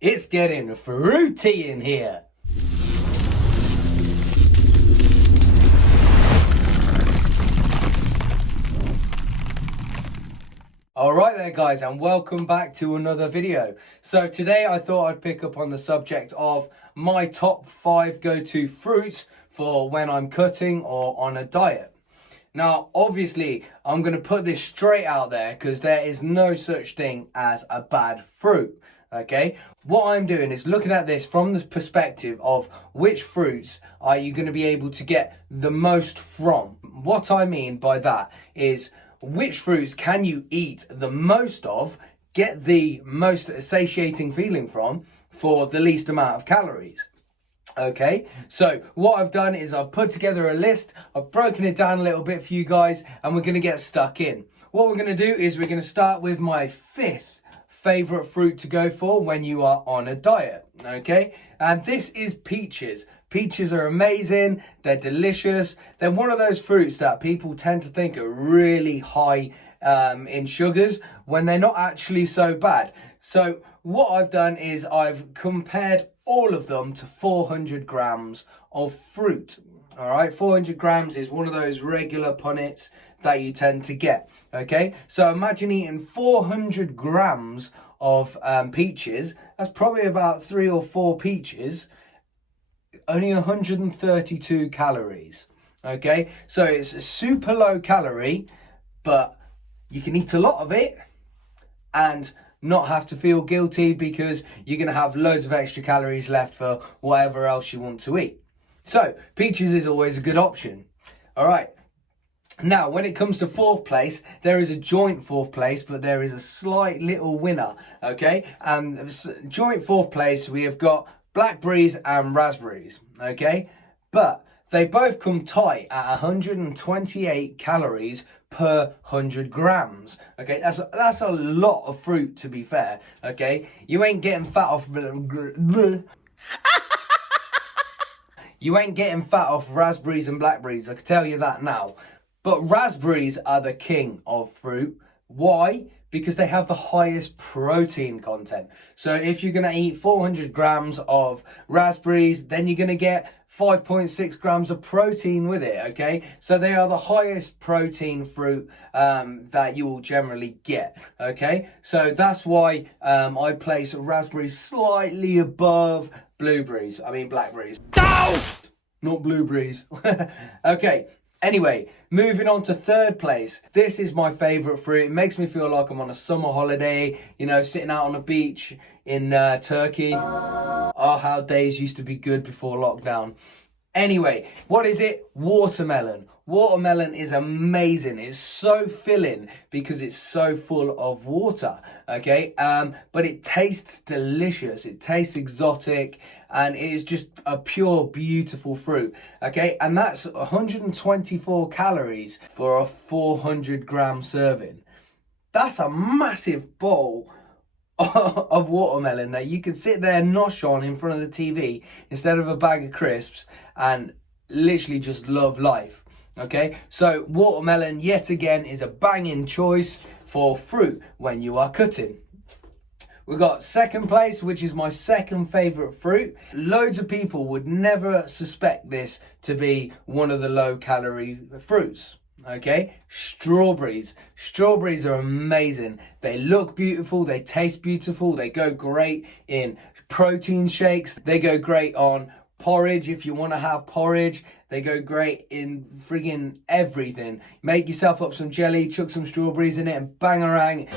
It's getting fruity in here. Alright there guys, and welcome back to another video. So today I thought I'd pick up on the subject of my top 5 go-to fruits for when I'm cutting or on a diet. Now obviously I'm going to put this straight out there because there is no such thing as a bad fruit. Okay, what I'm doing is looking at this from the perspective of which fruits are you going to be able to get the most from. What I mean by that is which fruits can you eat the most of, get the most satiating feeling from for the least amount of calories. Okay, so what I've done is I've put together a list, I've broken it down a little bit for you guys, and we're going to get stuck in. What we're going to do is we're going to start with my 5th favorite fruit to go for when you are on a diet. Okay, and this is peaches. Peaches are amazing, they're delicious, they're one of those fruits that people tend to think are really high in sugars when they're not actually so bad. So what I've done is I've compared all of them to 400 grams of fruit. All right, 400 grams is one of those regular punnets that you tend to get. Okay, so imagine eating 400 grams of peaches. That's probably about 3 or 4 peaches. Only 132 calories. Okay, so it's a super low calorie, but you can eat a lot of it and not have to feel guilty because you're going to have loads of extra calories left for whatever else you want to eat. So peaches is always a good option. All right. Now, when it comes to 4th place, there is a joint 4th place, but there is a slight little winner. Okay. And joint 4th place, we have got blackberries and raspberries. Okay. But they both come tight at 128 calories per 100 grams. Okay, that's a lot of fruit, to be fair. Okay, you ain't getting fat off you ain't getting fat off raspberries and blackberries, I can tell you that now. But raspberries are the king of fruit. Why? Because they have the highest protein content. So if you're going to eat 400 grams of raspberries, then you're going to get 5.6 grams of protein with it, okay? So they are the highest protein fruit that you will generally get, okay? So that's why I place raspberries slightly above blackberries. No! Not blueberries. Okay. Anyway, moving on to 3rd place. This is my favourite fruit. It makes me feel like I'm on a summer holiday, you know, sitting out on a beach in Turkey. Oh, how days used to be good before lockdown. Anyway, what is it? Watermelon. Watermelon is amazing. It's so filling because it's so full of water, okay? But it tastes delicious. It tastes exotic and it is just a pure, beautiful fruit, okay? And that's 124 calories for a 400 gram serving. That's a massive bowl of watermelon that you can sit there and nosh on in front of the TV instead of a bag of crisps and literally just love life. Okay, so watermelon yet again is a banging choice for fruit when you are cutting. We've got 2nd place, which is my 2nd favourite fruit. Loads of people would never suspect this to be one of the low calorie fruits. Okay, strawberries. Strawberries are amazing. They look beautiful, they taste beautiful, they go great in protein shakes, they go great on porridge if you want to have porridge. They go great in friggin' everything. Make yourself up some jelly, chuck some strawberries in it and bangarang.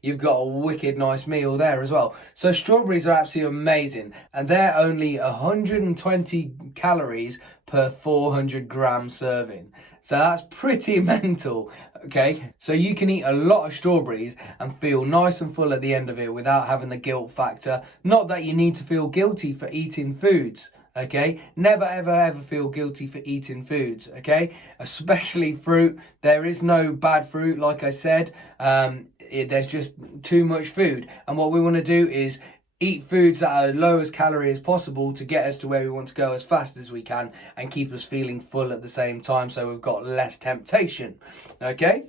You've got a wicked nice meal there as well. So strawberries are absolutely amazing and they're only 120 calories per 400 gram serving. So that's pretty mental, okay? So you can eat a lot of strawberries and feel nice and full at the end of it without having the guilt factor. Not that you need to feel guilty for eating foods, okay? Never, ever, ever feel guilty for eating foods, okay? Especially fruit. There is no bad fruit, like I said. There's just too much food. And what we want to do is eat foods that are low as calorie as possible to get us to where we want to go as fast as we can and keep us feeling full at the same time so we've got less temptation. Okay?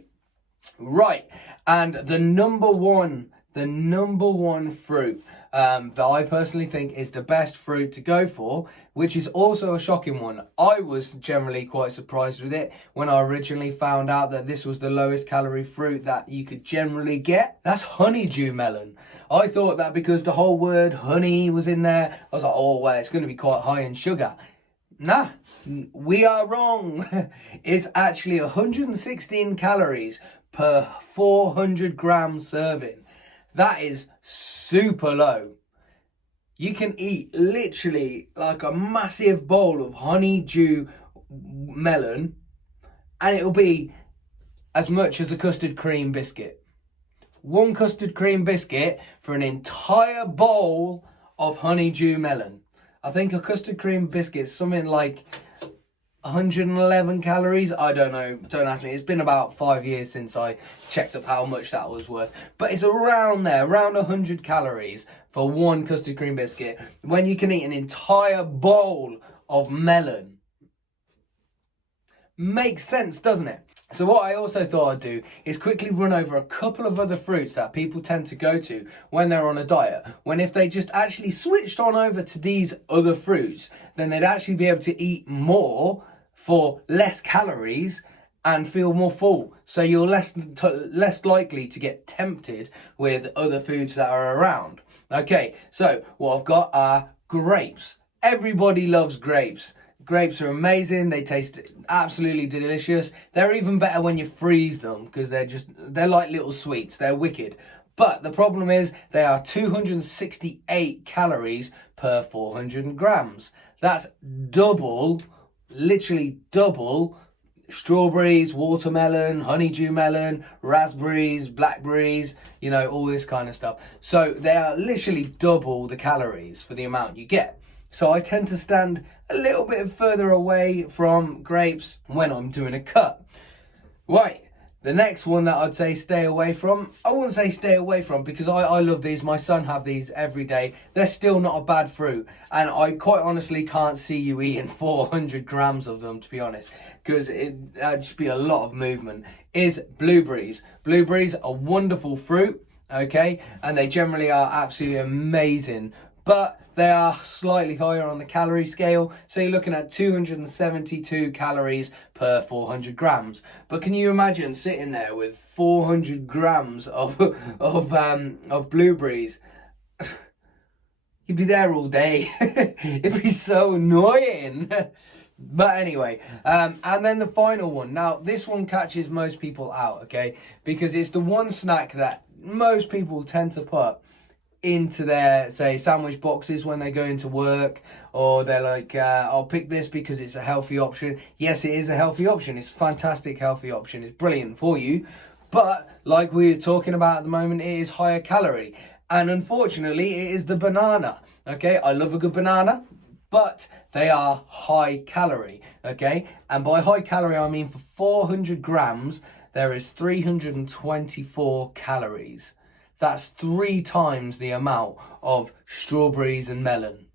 Right. And the number one the number one fruit that I personally think is the best fruit to go for, which is also a shocking one. I was generally quite surprised with it when I originally found out that this was the lowest calorie fruit that you could generally get. That's honeydew melon. I thought that because the whole word honey was in there, I was like, oh, well, it's going to be quite high in sugar. Nah, we are wrong. It's actually 116 calories per 400 gram serving. That is super low. You can eat literally like a massive bowl of honeydew melon and it'll be as much as a custard cream biscuit. One custard cream biscuit for an entire bowl of honeydew melon. I think a custard cream biscuit is something like 111 calories. I don't know, don't ask me. It's been about 5 years since I checked up how much that was worth, but it's around there, around 100 calories for one custard cream biscuit when you can eat an entire bowl of melon. Makes sense, doesn't it? So what I also thought I'd do is quickly run over a couple of other fruits that people tend to go to when they're on a diet. When if they just actually switched on over to these other fruits, then they'd actually be able to eat more for less calories and feel more full. So you're less likely to get tempted with other foods that are around. Okay, so what I've got are grapes. Everybody loves grapes. Grapes are amazing. They taste absolutely delicious. They're even better when you freeze them because they're like little sweets. They're wicked. But the problem is they are 268 calories per 400 grams. That's double, literally double strawberries, watermelon, honeydew melon, raspberries, blackberries, you know, all this kind of stuff. So they are literally double the calories for the amount you get. So I tend to stand a little bit further away from grapes when I'm doing a cut. Right, the next one that I'd say stay away from, I wouldn't say stay away from because I love these. My son have these every day. They're still not a bad fruit. And I quite honestly can't see you eating 400 grams of them, to be honest, because it'd just be a lot of movement, is blueberries. Blueberries are wonderful fruit, okay? And they generally are absolutely amazing. But they are slightly higher on the calorie scale. So you're looking at 272 calories per 400 grams. But can you imagine sitting there with 400 grams of blueberries? You'd be there all day. It'd be so annoying. But anyway, and then the final one. Now, this one catches most people out, okay? Because it's the one snack that most people tend to put into their, say, sandwich boxes when they go into work, or they're like, I'll pick this because it's a healthy option. Yes, it is a healthy option. It's a fantastic healthy option. It's brilliant for you. But like we were talking about at the moment, it is higher calorie. And unfortunately, it is the banana. Okay, I love a good banana, but they are high calorie. Okay, and by high calorie, I mean for 400 grams, there is 324 calories. That's 3 times the amount of strawberries and melon.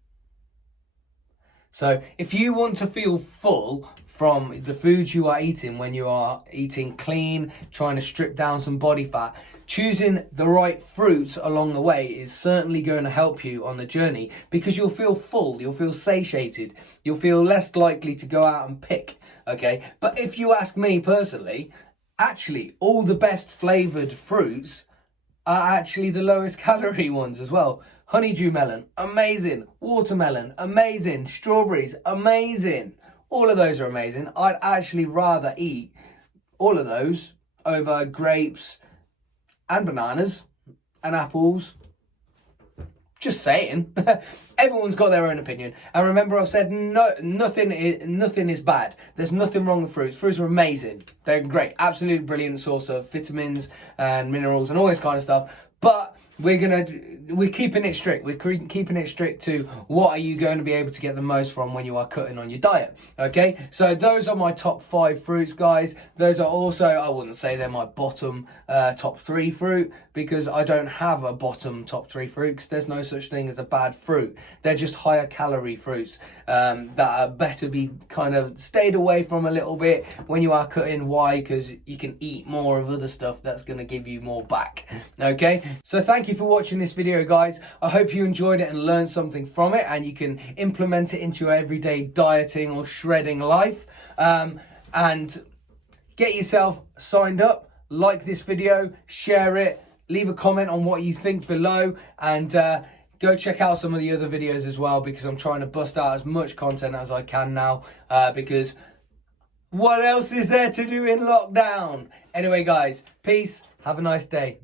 So if you want to feel full from the foods you are eating when you are eating clean, trying to strip down some body fat, choosing the right fruits along the way is certainly going to help you on the journey, because you'll feel full, you'll feel satiated, you'll feel less likely to go out and pick, okay? But if you ask me personally, actually all the best flavoured fruits are actually the lowest calorie ones as well. Honeydew melon, amazing. Watermelon, amazing. Strawberries, amazing. All of those are amazing. I'd actually rather eat all of those over grapes and bananas and apples. Just saying. Everyone's got their own opinion. And remember, I've said nothing is bad. There's nothing wrong with fruits. Fruits are amazing. They're great. Absolutely brilliant source of vitamins and minerals and all this kind of stuff. But we're keeping it strict. We're keeping it strict to what are you going to be able to get the most from when you are cutting on your diet. Okay, so those are my top 5 fruits, guys. Those are also, I wouldn't say they're my bottom top 3 fruit, because I don't have a bottom top 3 fruit, because there's no such thing as a bad fruit. They're just higher calorie fruits that are better be kind of stayed away from a little bit when you are cutting. Why? Because you can eat more of other stuff that's going to give you more back. Okay, so thank you you for watching this video, guys. I hope you enjoyed it and learned something from it, and you can implement it into your everyday dieting or shredding life. And get yourself signed up, like this video, share it, leave a comment on what you think below, and go check out some of the other videos as well, because I'm trying to bust out as much content as I can now, because what else is there to do in lockdown? Anyway, guys, peace. Have a nice day.